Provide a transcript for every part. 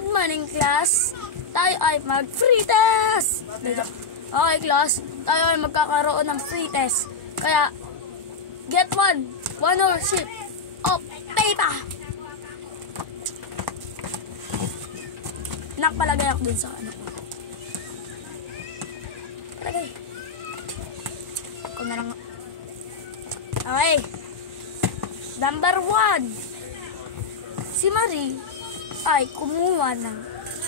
Good morning, class. Tayo ay mag-free test. Okay, class. Tayo ay magkakaroon ng free test. Kaya, get one more sheet of paper. Nakapalagay ako dun sa ano ko. Palagay. Ako na lang. Okay. Number 1. Si Marie ay kumuha ng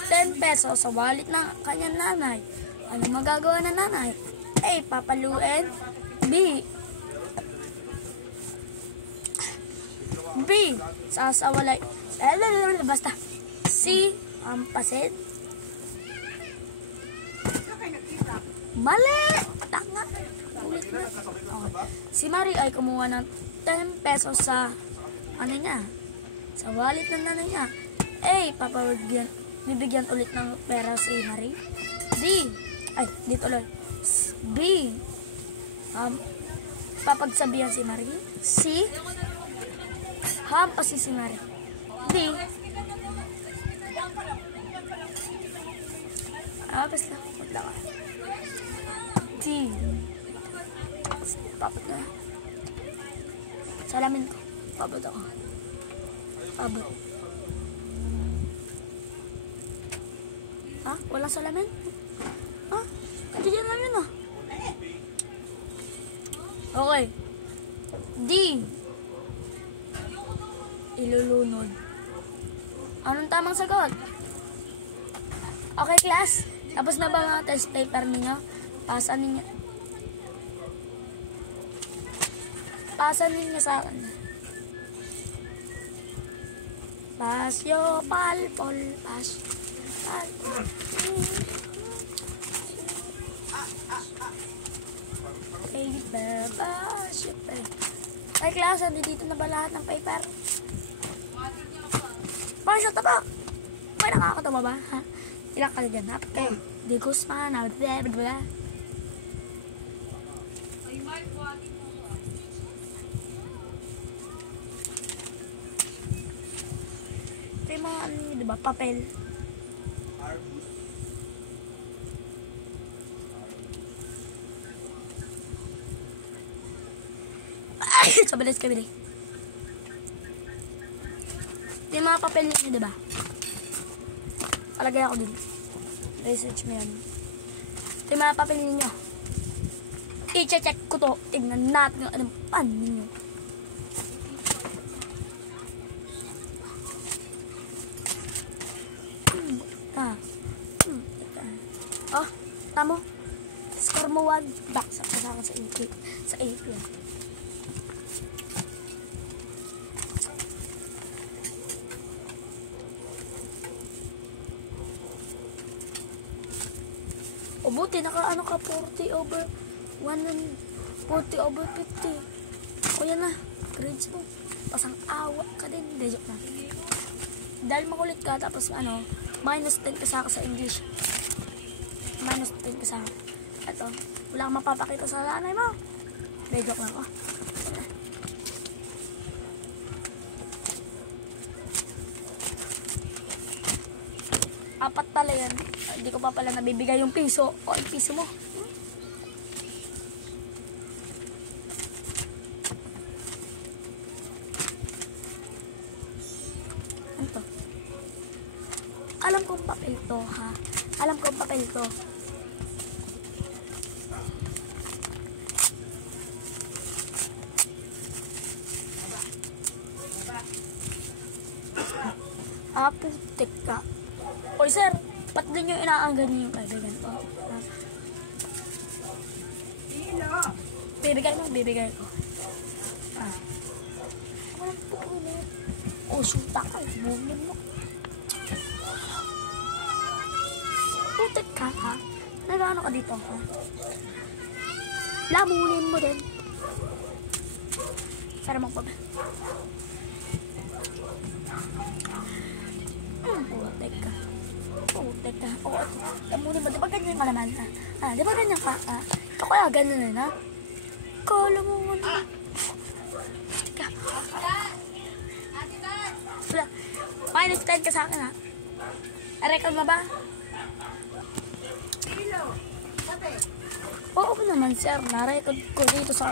10 pesos sa wallet ng kanyang nanay. Ano magagawa ng nanay? A. Papaluin. B. Sasawalay. Basta. C. Ampasin. Mali! Tanga. Ulit na. Okay. Si Marie ay kumuha ng 10 pesos sa ano niya? Sa wallet ng nanay niya. A. Bibigyan ulit ng pera si Marie. Dito ulit. B. Papagsabihan si Marie. C. Hampasin si Marie. D. Basta. Wala ka. D. Papat na. Salamin ko. Pabot ako. Pabot. Ha? Walang salamin? Ha? Katiyan lang yun ah. Okay. D. Ilulunod. Anong tamang sagot? Okay, class. Tapos na ba mga test paper ninyo? Pasan ninyo sa akin. Pasyo, palpol, pasyo, palpol. Paper, pasyo, paper. Ay, class, dito na ba lahat ng paper? Pasyo, taba. May nakakatawa ba? Ha? Ilang ka dyan, ha? Di Guzman, blah. Ito yung mga ano yun, diba? Papel. Ay! Sabalik kabili. Ito yung mga papel nyo, diba? Palagay ako din. Research mo yan. Ito yung mga papel ninyo. I-check ko to. Tignan natin yung anong pan ninyo. Oh, tamo. Score mo 1. Baksak ka sa akin sa 8 yan. O buti, naka-ano ka, 40 over 1 and 40 over 50. O yan na, grades mo. Pasang awa ka din. Hindi, joke na. Dahil makulit ka, tapos ano, minus 10 ka sa akin sa English. Minus 10 ka sa akin. Ito, wala kang mapapakita sa nanay mo. Hindi, joke lang. Apat pala yan. Hindi ko pa pala nabibigay yung piso. O, yung piso mo. Ano to? Alam kong papel to, ha? Alam kong papel to. Putik ka. Oy, sir, ba't din yung inaanggan niyo yung kaibigan ko? Bibigay ko. Walang pupunit. O, suta ka. Bumin mo. Putik ka, ha? Nagano ka dito, ha? Lamunin mo din. Sana magpapal. Putik ka. Oo, lamunin mo. Di ba ganyan ka naman? Di ba ganyan ka? Ito kaya ganyan na. Kala mo ano. Putik ka. Minus 10 ka sa akin, ha? Aray, kalma ba? Oo naman, sir. Narecord ko dito sa,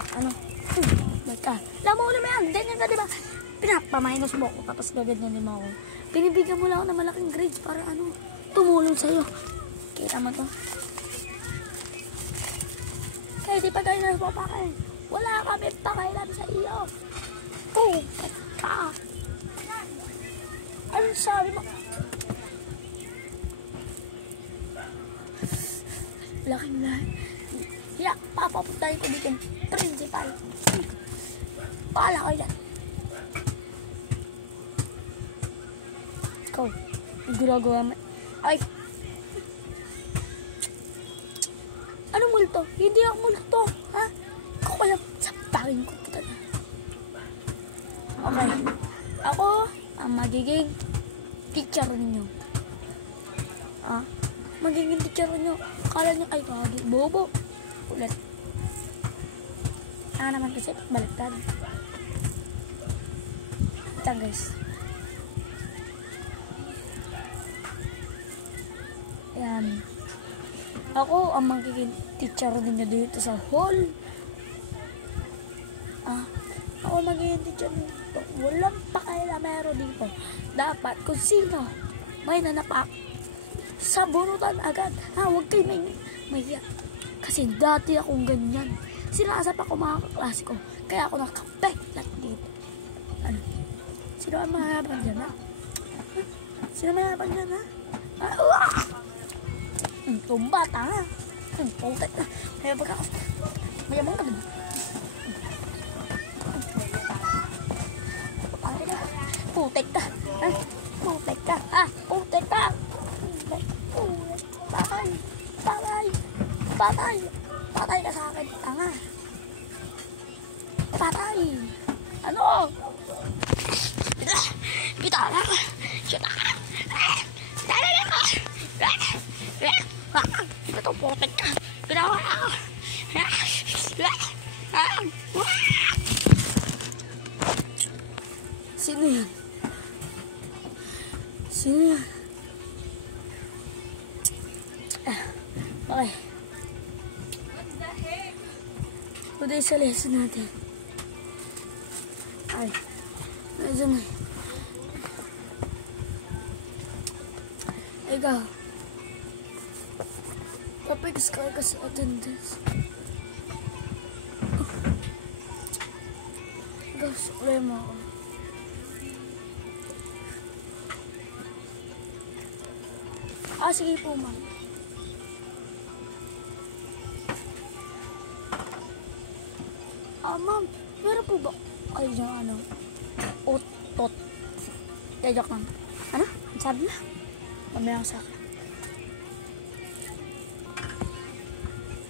Teka. Lama mo naman yan. Ganyan ka, diba? Pinapamainus mo ako, tapos gaganyanin mo ako. Pinibigyan mo lang ako ng malaking grades para, tumulong sa'yo. Kita mo to? Kaya di pa kayo nagpapakain. Wala kami pakailan sa iyo. Ka. Ano sabi mo? Laking lahat. Yeah, papapuntahin ko dito yung principal. Paala kayo yan. Ikaw, yung ginagawa mo. Ay! Anong multo? Hindi ako multo. Ha? Ako kaya sapakin ko. Puta na. Okay. Ako ang magiging teacher ninyo. Magiging teacher ninyo. Akala nyo, ay, magiging bobo. Ulit. Naman kasi baliktad. Ito guys. Ayan. Ako ang magiging teacher ninyo dito sa hall. Ako magiging teacher dito. Walang pakailamero dito. Dapat kung sino may nanapak, sabunutan agad. Huwag kayo mahiya. Kasi dati akong ganyan. Sinasap ako mga kaklase ko. Kaya ako nakapeklat dito. Sino ang mahabang dyan, ha? Sino mahabang dyan, ha? Tumba, tanga. Putek na. Mayabang ka. Mayabang ka. Putek ka. Putek ka. Putek ka. Patay. Patay. Patay. Patay ka sa akin. Tanga. Patay. Ano? Bitaw na ka. Shit ka. Dali ka. Ito putek ka. Bitaw na ka. Sino yan? Sino yan? Okay. Uday sa lesson natin. Ay. Medyo na. Ikaw. Papag-scar ka sa attendance. Ikaw, suklay mo ako. Sige po, ma'am. Ma'am, meron po ba? Ay, yung Otot. Joke lang. Ano? Ang sabi na? Mamaya sa akin.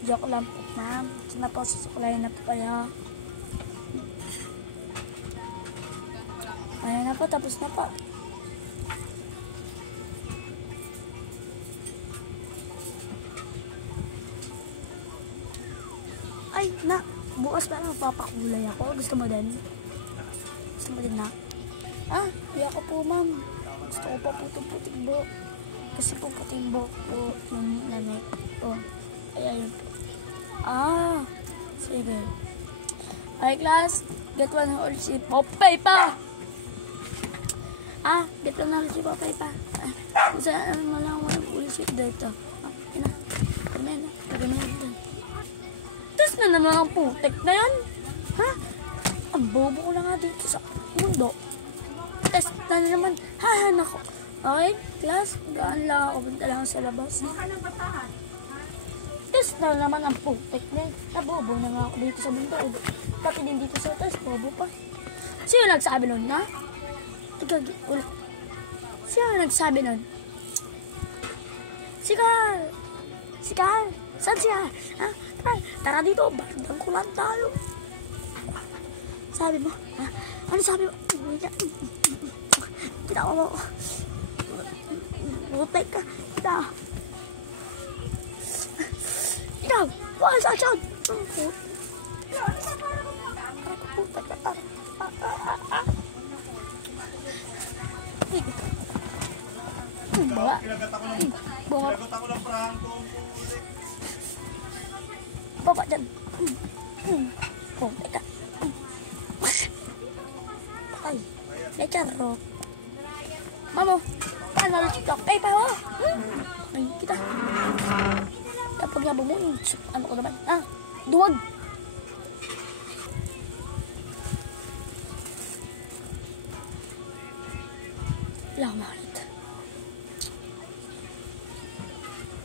Joke lang po, ma'am. Sana po, susuklayin na po kayo. Ayan na po, tapos na po. Ay, na. Bukas pa lang papakulay ako. Gusto mo din? Gusto mo din, na? Hindi ako po, ma'am. Gusto ko pa po itong puting buhok. Kasi po puting buhok po yung nanay ko. Kaya yun po. Sige. Okay, class. Get one whole sheet. Popay pa! Get one whole sheet. Popay pa. Kung saan mo lang walang whole sheet dito. Ina. Pagmena. Pagmena dito. Test na naman ang putek na yan. Ang bobo ko na nga dito sa mundo. Test na naman. Nako. Okay, class. Gaan lang ako. Punta lang sa labas. Test na naman ang putek na yan. Nabobo na nga ako dito sa mundo. Pati din dito sa test. Bobo pa. Sino nagsabi nun, na? Ulit. Sino nagsabi nun? Si Carl. Si Carl. Saan siya? Tara dito, bandang kulan tayo. Sabi mo, ano sabi mo? Kita ko mo. Butek ka. Kita. Ikaw, wala sa action. Butek ka. bawa. Bunga. Baba dyan. Oh, teka. Ay, lecharo. Mamo, paano na TikTok? Ay, paho. Ay, kita. Kapag nga bumuin, ano ko naman? Ah, duwag. Wala akong makakita.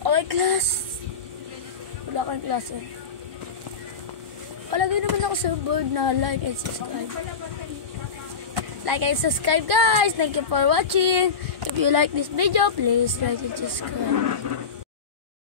Okay, class. Wala kang klase. Palagay naman ako sa board na like and subscribe. Like and subscribe, guys. Thank you for watching. If you like this video, please like and subscribe.